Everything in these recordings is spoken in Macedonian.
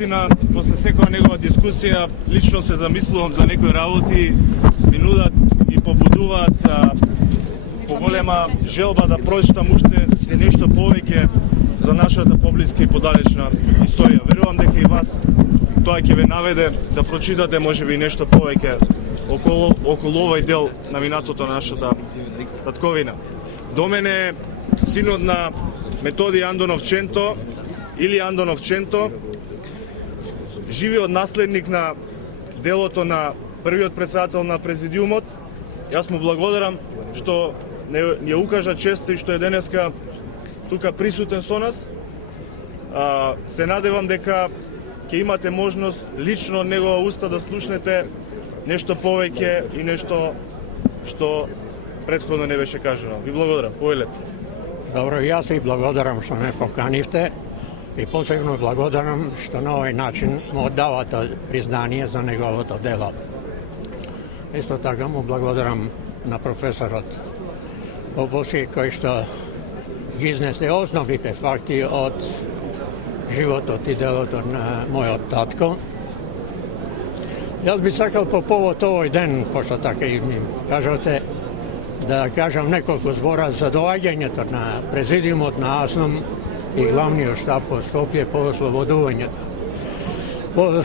навистина, после секоја негова дискусија, лично се замислувам за некои работи, ми нудат и побудуваат поголема желба да прочитам уште нешто повеќе за нашата поблиска и подалечна историја. Верувам дека и вас тоа ќе ве наведе да прочитате можеби нешто повеќе околу овој дел на минатото на нашата татковина. До мене е синот на Методи Андонов Ченто или Андонов Ченто, живиот наследник на делото на првиот председател на президиумот. Јас му благодарам што не укажа чест и што е денеска тука присутен со нас. Се надевам дека ќе имате можност лично од негова уста да слушнете нешто повеќе и нешто што претходно не беше кажано. Ви благодарам. Поелет. Добро, јас ви благодарам што ме поканивте и посебно благодарам што на овој начин му оддавате признание за неговото дело. Исто така му благодарам на професорот Поповски кој што ги изнесе основните факти од животот и делото на мојот татко. Јас би сакал по повод овој ден, пошто така и ми кажавте, да кажам неколку збора за доаѓањето на президиумот на АСНОМ и главниот штаб во Скопје по ослободувањето.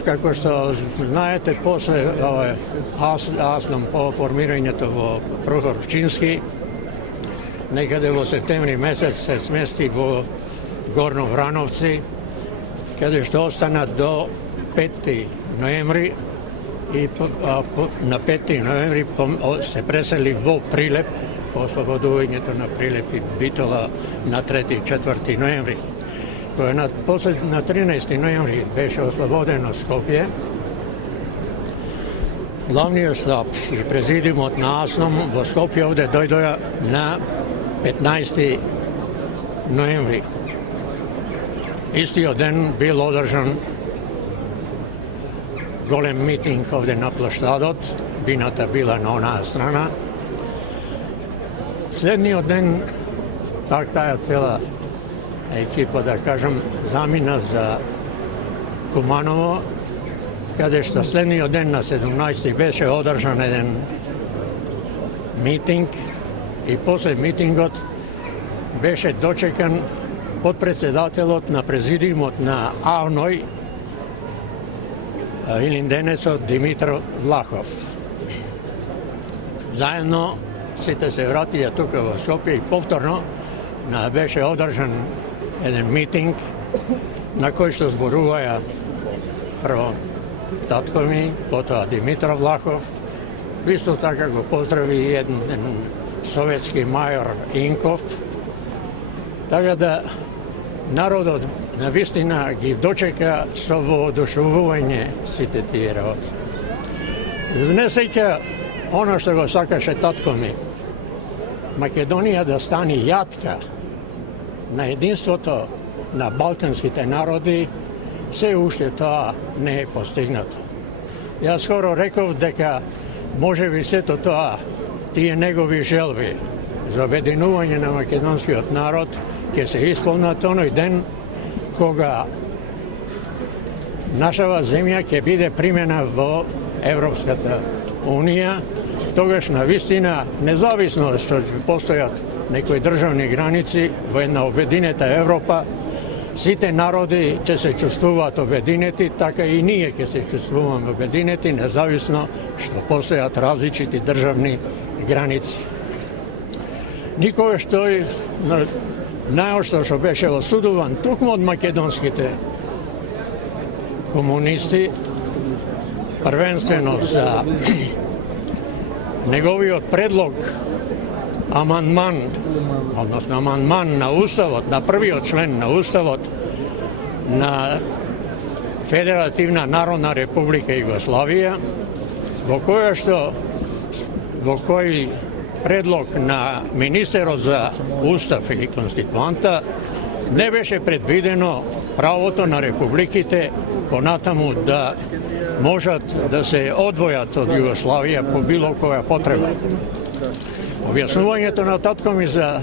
Како што знаете, после АСНОМ по формирањето во Прохор Пчински, некаде во септември месец се смести во Горно Врановци, каде што остана до 5 ноември и на 5 ноември се пресели во Прилеп по ослободувањето на Прилеп и Битола на 3 и 4 ноември. После на 13 ноември беше ослободено Скопје. Главниот штаб и президиумот на АСНОМ во Скопје овде дојдоа на 15 ноември. Истиот ден бил одржан голем митинг овде на плоштадот, бината била на онаа страна. Следниот ден, таа цела екипа, да кажам, замина за Куманово, каде што следниот ден на 17 беше одржан еден митинг и после митингот беше дочекан подпредседателот на президиумот на АВНОј, илинденецот Димитар Влахов. Заедно сите се вратија тука во Скопје и повторно беше одржан еден митинг на кој што зборуваја прво татко ми, потоа Димитар Влахов. Исто така го поздрави и еден советски мајор Инков. Така да народот на вистина ги дочека со воодушевување сите тие работи. Внесејќа оно што го сакаше татко ми, Македонија да стане јатка на единството на балканските народи, се уште тоа не е постигнато. Јас скоро реков дека можеби сето тоа, тие негови желби за обединување на македонскиот народ ќе се исполнат оној ден кога нашава земја ќе биде примена во Европската Унија. Тогаш на вистина, независно што ќе постојат некои државни граници во една обединета Европа, сите народи ќе се чувствуваат обединети, така и ние ќе се чувствуваме обединети, независно што постојат различити државни граници. Никогаш тој најошто што беше осудуван токму од македонските комунисти, првенствено за неговиот предлог амандман на Уставот, на првиот член на Уставот на Федеративна Народна Република Југославија, во кој предлог на министерот за Устав или Конституанта не беше предвидено правото на републиките понатаму да можат да се одвојат од Југославија по било која потреба. Објаснувањето на татко ми за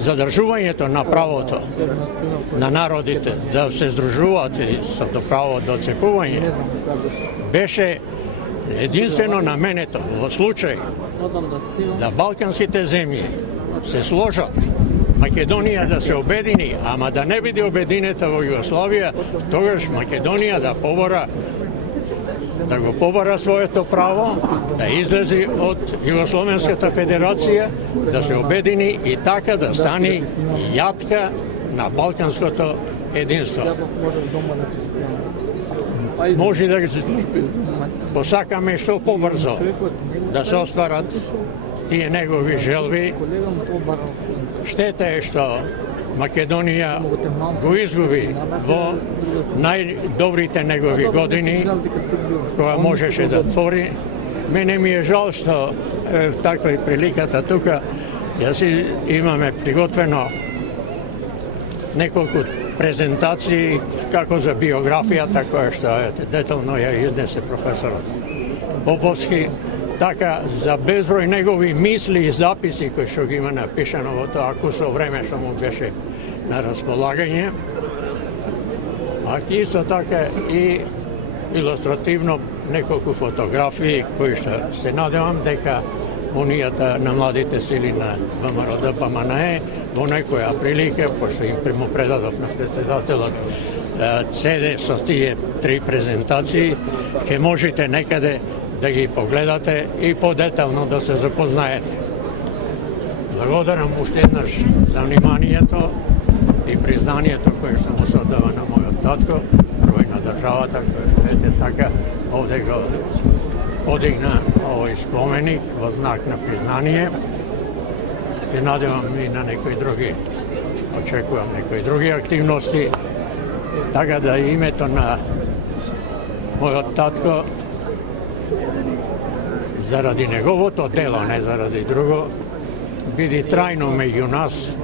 задржувањето на правото на народите да се здружуваат и со тоа право до цепување беше единствено наменето во случај да балканските земји се сложат, Македонија да се обедини, ама да не биде обединета во Југославија, тогаш Македонија да го побара своето право, да излезе од Југословенската федерација, да се обедини и така да стане јатка на балканското единство. Може да посакаме што побрзо да се остварат тие негови желби. Штета е што Македонија го изгуби во најдобрите негови години, кога можеше да твори. Мене ми е жал што таква и приликата тука. Јас имаме приготвено неколку презентации како за биографијата која што детално ја изнесе професорот Поповски, така за безброј негови мисли и записи кои што ги има напишано во тоа кусо време што му беше на располагање. А исто така и илустративно неколку фотографии кои што се надевам дека Унијата на младите сили на ВМРО-ДПМНЕ во некоја прилика, пошто им му предадов на председателот CD со тие 3 презентации, ќе можете некаде да ги погледате и подетално да се запознаете. Благодарам уште еднаш за вниманието и признанието кое што му се оддава на мојот татко, рој на државата, кој што ете така овде го подигна овој споменик во знак на признание. Се надевам и на некои други, очекувам некои други активности, така да името на мојот татко заради неговото дело, не заради друго, биде трајно меѓу нас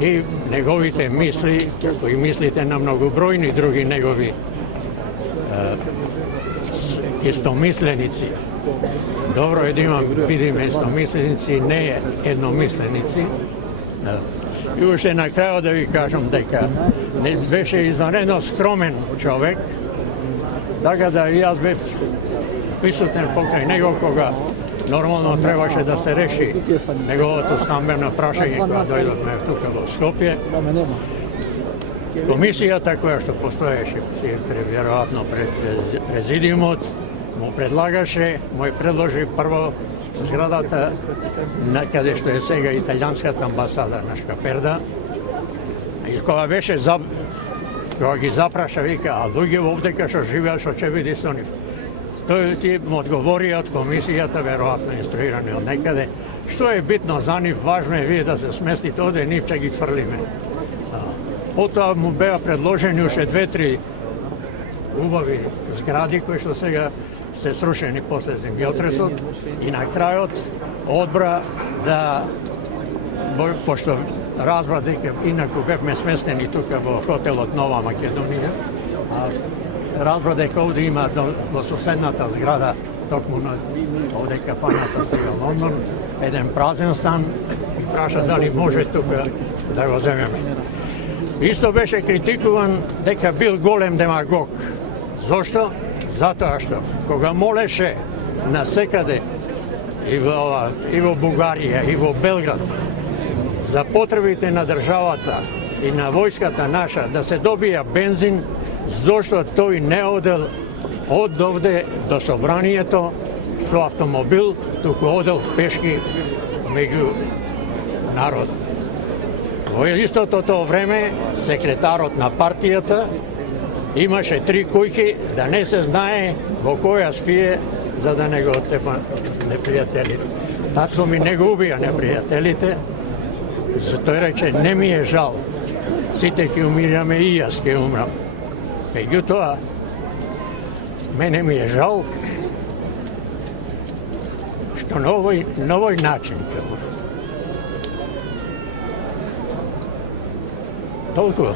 и неговите мисли, како и мислите на многобројни други негови истомисленици. Добро е да бидеме истомисленици, не едномисленици. И уште на крајот да ви кажам дека не беше извънредно скромен човек, така да и јас бев присутен покрај него кога нормално требаше да се реши неговото стамбено прашање кога дојдовме тука во Скопје. Комисијата која што постоеше веројатно пред президиумот му предлагаше, му предложи прво зградата на каде што е сега италијанската амбасада на Шкаперда. И кога беше кога ги запраша, вика, а луѓе овдека што живеат, што ќе биде со нив? Тој ти му одговори од комисијата, веројатно инструирани од некаде, што е битно за нив, важно е вие да се сместите оде, нив ќе ги цврлиме. Потоа му беа предложени уште 2-3 убави згради кои што сега се срушени после земјотресот и на крајот одбра да, пошто разбра дека инаку бевме сместени тука во хотелот Нова Македонија, разбра дека овде има во соседната зграда, токму на овде кафаната сега Лондон, еден празен стан и праша дали може тука да го земеме. Исто беше критикуван дека бил голем демагог. Зошто? Затоа што кога молеше на секаде и во Бугарија и во Белград за потребите на државата и на војската наша да се добија бензин, зошто тој не одел од овде до собранието со автомобил, туку одел пешки меѓу народ. Во истото тоа време секретарот на партијата имаше 3 кујки да не се знае во која спие за да не го оттепа непријателите. Татко ми не го убија непријателите, тој рече не ми е жал, сите ќе умираме и јас ќе умрам. Меѓутоа, мене ми е жал што на овој начин толку.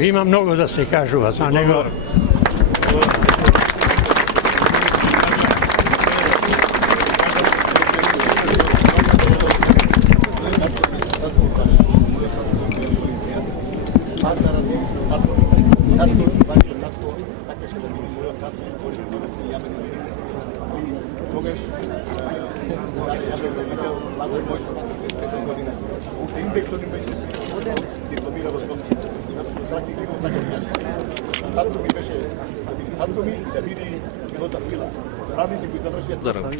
Има многу да се кажува за него. Здорово.